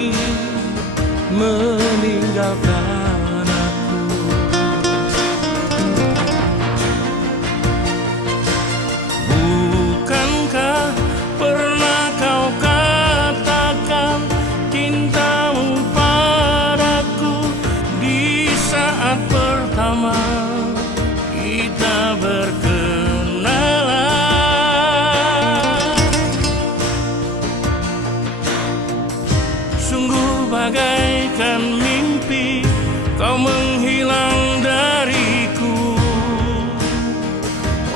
lagi meninggalkan aku. Bukankah pernah kau katakan cintamu padaku di saat pertama kita berkenalan? Sungguh bagaikan mimpi kau menghilang dariku.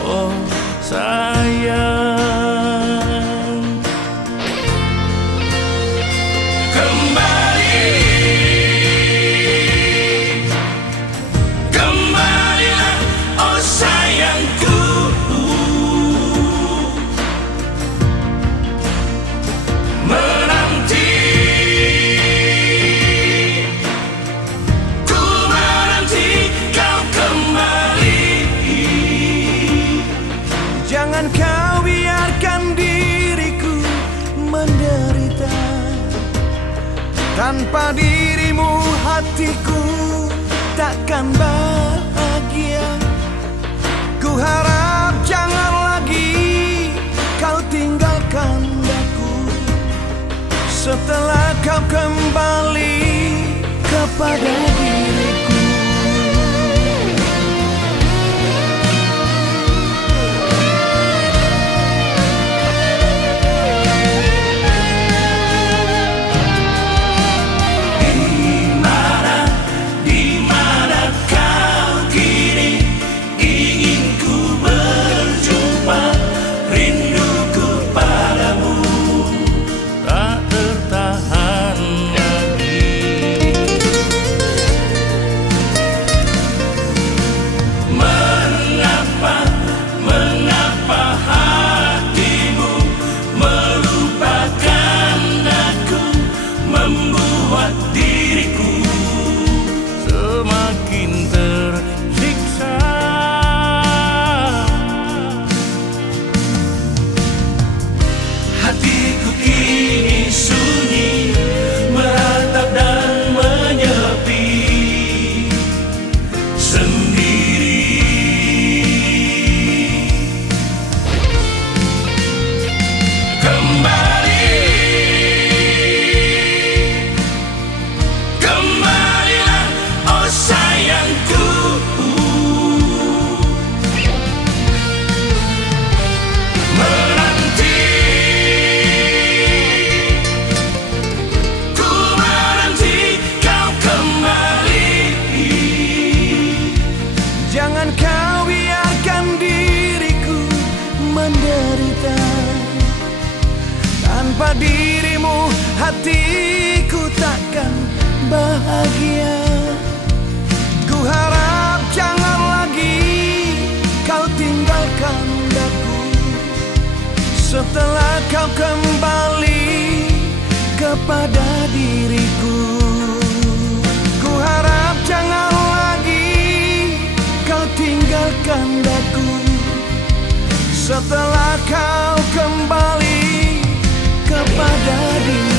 Oh sayang, kembalilah oh sayangku. Menanti, ku menanti kau kembali. Jangan kau biarkan diriku menderita. Tanpa dirimu hatiku takkan bahagia. Ku harap jangan lagi kau tinggalkan aku setelah kau kembali kepada diriku. Membuat diriku semakin tersiksa. Hatiku kini sunyi, meratap dan menyepi sendiri. Kembalilah oh sayangku. Menanti, ku menanti kau kembali. Jangan kau biarkan diriku menderita. Tanpa dirimu hatiku takkan bahagia. Ku harap jangan lagi kau tinggalkan aku setelah kau kembali kepada diriku. Ku harap jangan lagi kau tinggalkan aku setelah kau kembali kepada diriku.